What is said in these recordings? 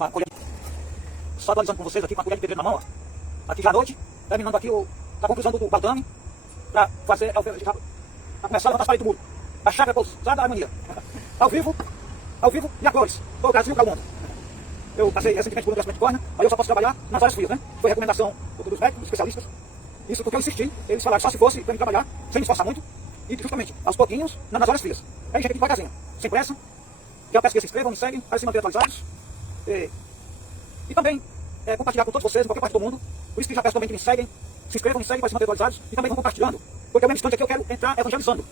com a colher. Só atualizando com vocês aqui com a colher de pedreiro na mão, ó. Aqui já à noite, terminando aqui a conclusão do baldrame, para fazer, para começar a levantar as paredes do muro. A chave é pousada, a harmonia. Ao vivo e a cores. Do Brasil para o mundo. Eu passei recentemente por um crescimento de córnea, aí eu só posso trabalhar nas horas frias, né? Foi recomendação dos médicos, dos especialistas. Isso porque eu insisti, eles falaram só se fosse para mim trabalhar, sem me esforçar muito, e justamente, aos pouquinhos, nas horas frias. Aí gente devagarzinho, sem pressa. Já peço que se inscrevam, me seguem, para se manter atualizados. E também compartilhar com todos vocês, em qualquer parte do mundo. Por isso que já peço também que me seguem, se inscrevam, me seguem para se manter atualizados. E também vão compartilhando, porque ao mesmo instante aqui eu quero entrar evangelizando.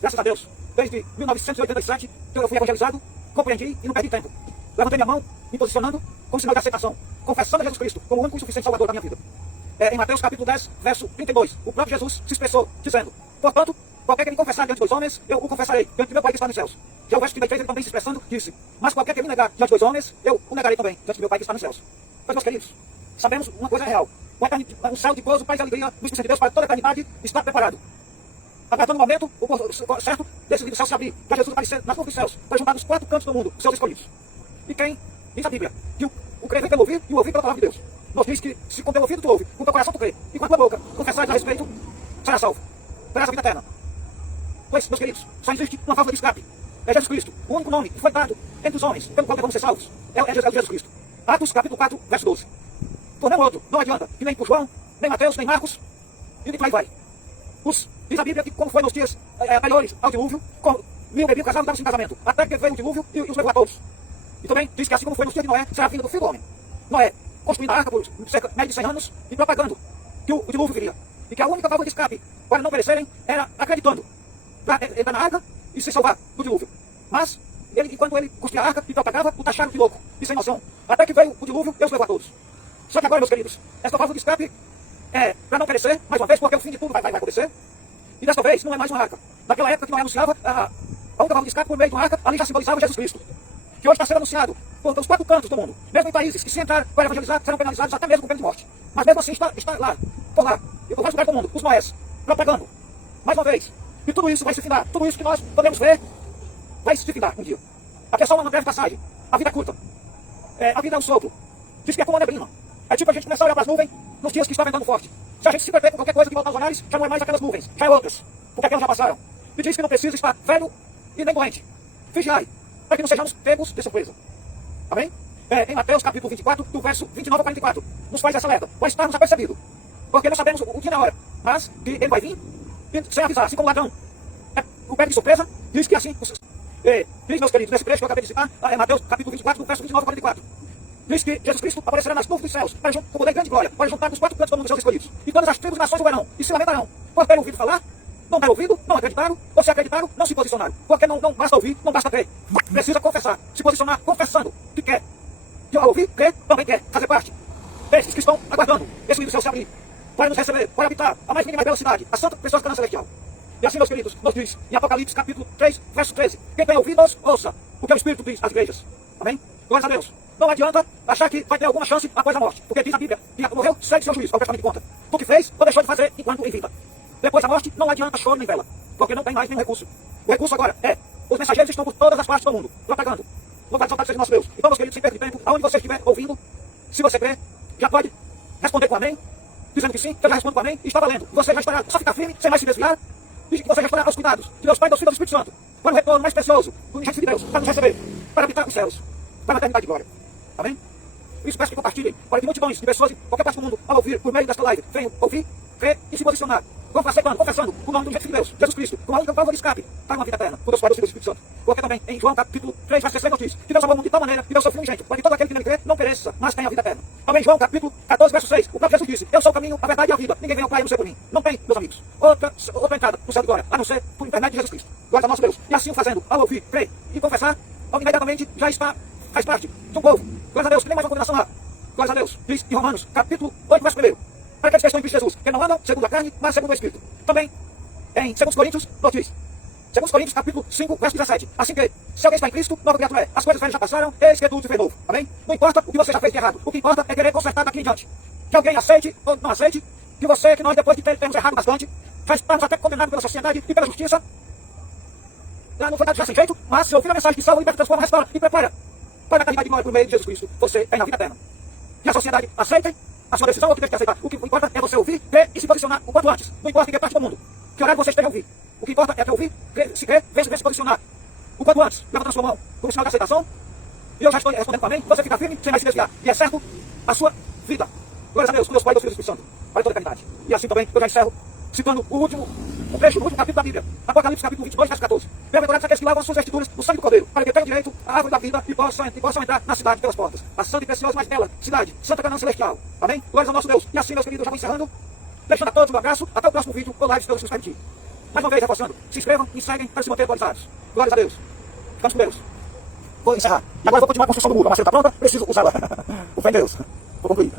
Graças a Deus, desde 1987, eu fui evangelizado, compreendi e não perdi tempo. Levantei minha mão, me posicionando, com sinal de aceitação, confessando a Jesus Cristo como o único e suficiente Salvador da minha vida. Em Mateus capítulo 10, verso 32, o próprio Jesus se expressou, dizendo: portanto, qualquer que me confessar diante dos homens, eu o confessarei diante do meu Pai que está nos céus. Já o verso 33, ele também se expressando, disse: mas qualquer que me negar diante dos homens, eu o negarei também diante do meu Pai que está nos céus. Pois, meus queridos, sabemos uma coisa real: um céu de gozo, paz e alegria, do Espírito de Deus para toda a eternidade está preparado. Aguardando o momento, o certo desse livro do céu se abrir, para Jesus aparecer nas nuvens dos céus, para juntar nos quatro cantos do mundo os seus escolhidos. E quem diz a Bíblia que o crer vem pelo ouvir e o ouvir pela palavra de Deus. Nos diz que se com teu ouvido tu ouve, com teu coração tu crê, e com a tua boca confessares a respeito, será salvo. Terá essa vida eterna. Pois, meus queridos, só existe uma válvula de escape. É Jesus Cristo, o único nome que foi dado entre os homens, pelo qual devemos ser salvos. É Jesus Cristo. Atos capítulo 4, verso 12. Por nenhum outro, não adianta, que nem por João, nem Mateus, nem Marcos, e por aí vai. Diz a Bíblia que como foi nos dias anteriores ao dilúvio, Mil bebiam, casavam e davam-se em casamento, até que veio o dilúvio e os levou a todos. E também diz que assim como foi nos dias de Noé, será a vinda do Filho do Homem. Noé, construindo a arca por cerca de 100 anos e propagando que o dilúvio viria. E que a única válvula de escape para não perecerem era acreditando, para entrar na arca e se salvar do dilúvio. Mas, enquanto ele construía a arca e propagava, o taxaram de louco e sem noção, até que veio o dilúvio e os levou a todos. Só que agora, meus queridos, esta válvula de escape é para não perecer, mais uma vez, porque o fim de tudo vai acontecer. E desta vez não é mais uma arca. Naquela época que Noé anunciava a outra válvula de escape por meio de uma arca, ali já simbolizava Jesus Cristo. Que hoje está sendo anunciado por os quatro cantos do mundo. Mesmo em países que se entrar para evangelizar, serão penalizados até mesmo com pena de morte. Mas mesmo assim está lá, por lá, e por vários lugares do mundo, os Noés, propagando. Mais uma vez. E tudo isso vai se findar. Tudo isso que nós podemos ver, vai se findar um dia. Aqui é só uma breve passagem. A vida é curta. A vida é um sopro. Diz que é como uma neblina. É tipo a gente começar a olhar para as nuvens nos dias que está ventando forte. Se a gente se perder com qualquer coisa que voltar aos olhares, já não é mais aquelas nuvens, já é outras. Porque aquelas já passaram. E diz que não precisa estar velho e nem doente. Vigiai, para que não sejamos pegos de surpresa. Amém? Em Mateus capítulo 24, do verso 29 ao 44, nos faz essa alerta, para estarmos apercebidos. Porque não sabemos o dia da hora, mas que ele vai vir sem avisar, assim como o ladrão. O pé de surpresa, diz que assim, diz, meus queridos, nesse trecho que eu acabei de citar, Mateus capítulo 24, do verso 29 ao 44. Diz que Jesus Cristo aparecerá nas nuvens dos céus, com poder e grande glória, para juntar os quatro cantos do mundo dos seus escolhidos. E todas as tribos e nações o verão, e se lamentarão, por ter ouvido falar, não deram ouvido, não acreditaram, ou se acreditaram, não se posicionaram. Porque não basta ouvir, não basta crer. Precisa confessar, se posicionar confessando que quer. E ao ouvir, crer, também quer fazer parte desses que estão aguardando esse livro do céu se abrir, para nos receber, para habitar a mais mínima velocidade, a santa preciosa canção celestial. E assim, meus queridos, nos diz em Apocalipse capítulo 3, verso 13, quem tem ouvidos, ouça o que o Espírito diz às igrejas. Amém? Glória a Deus. Não adianta achar que vai ter alguma chance após a morte, porque diz a Bíblia, que morreu, segue seu juízo, ao prestamento de conta. Tu que fez, ou deixou de fazer enquanto em vida. Depois da morte, não adianta choro nem vela, porque não tem mais nenhum recurso. O recurso agora os mensageiros estão por todas as partes do mundo, propagando. Louvado seja nosso Deus. Então, meus queridos, sem perder tempo, aonde você estiver ouvindo, se você crê, já pode responder com amém, dizendo que sim, você já responde com amém, e está valendo. Você já estará, só ficar firme, sem mais se desviar, e que você já estará aos cuidados de Deus Pai, Deus Filho e do Espírito Santo, para o retorno mais precioso do gente de Deus, para nos receber, para habitar os céus, para a eternidade de glória. Amém? Por isso peço que compartilhem, para que multidões de pessoas em qualquer parte do mundo, ao ouvir por meio desta live, venham ouvir, crer e se posicionar. Confessando o nome do gente de Deus, Jesus Cristo, como a única válvula de escape para uma vida eterna, por Deus Pai, Deus Filho e do Espírito Santo. Porque também em João capítulo 3, verso 16 nos diz que Deus amou o mundo de tal maneira que deu seu Filho unigênito, para que todo aquele que nele crê não pereça, mas tenha a vida eterna. Também em João capítulo 14, verso 6, o próprio Jesus disse: eu sou o caminho, a verdade e a vida. Ninguém vem ao Pai a não ser por mim. Não tem, meus amigos, outra entrada no céu de glória, a não ser por intermédio de Jesus Cristo. Glória a nosso Deus. E assim o fazendo, ao ouvir, crer e confessar, imediatamente já faz parte de um povo. Glória a Deus, que nem mais uma condenação há. Glória a Deus. Diz em Romanos capítulo 8, verso 1. Para aqueles que estão em Cristo Jesus, que não andam segundo a carne, mas segundo o Espírito. Também em 2 Coríntios, nos diz. 2 Coríntios capítulo 5, verso 17. Assim que, se alguém está em Cristo, nova criatura é. As coisas velhas já passaram, eis que tudo se fez novo. Amém? Não importa o que você já fez de errado. O que importa é querer consertar daqui em diante. Que alguém aceite ou não aceite, que nós, depois de termos errado bastante, já estamos até condenados pela sociedade e pela justiça. Não foi dado já sem jeito, mas se ouvir a mensagem que salva, liberta, transforma, restaura e prepara Para a eternidade de glória por meio de Jesus Cristo, você é na vida eterna. E a sociedade aceitem a sua decisão ou que tem que aceitar. O que importa é você ouvir, crer e se posicionar o quanto antes. Não importa em que parte do mundo, que horário você esteja a ouvir. O que importa é que ouvir, crer, se crer, ver se posicionar. O quanto antes, levantando sua mão como sinal de aceitação. E eu já estou respondendo para mim, você fica firme, sem mais se desviar. E é certo a sua vida. Glórias a Deus, com Deus Pai, Deus Filho e Espírito Santo, para toda a eternidade. E assim também eu já encerro, citando o trecho, o último capítulo da Bíblia, Apocalipse capítulo 22, verso 14. Bem-aventurados aqueles que lavam as suas vestiduras no sangue do Cordeiro, para que tenham direito à árvore da vida e possam entrar na cidade pelas portas. A santa e preciosa, mais bela cidade, Santa Canaã Celestial. Amém? Glórias ao nosso Deus. E assim, meus queridos, eu já vou encerrando, deixando a todos um abraço, até o próximo vídeo, ou live, se Deus nos permitir. Mais uma vez, reforçando, se inscrevam e seguem para se manter atualizados. Glórias a Deus. Ficamos com Deus. Vou encerrar. E agora vou continuar a construção do muro. A maceira está pronta, preciso usá-la. O fé em Deus. Vou concluir.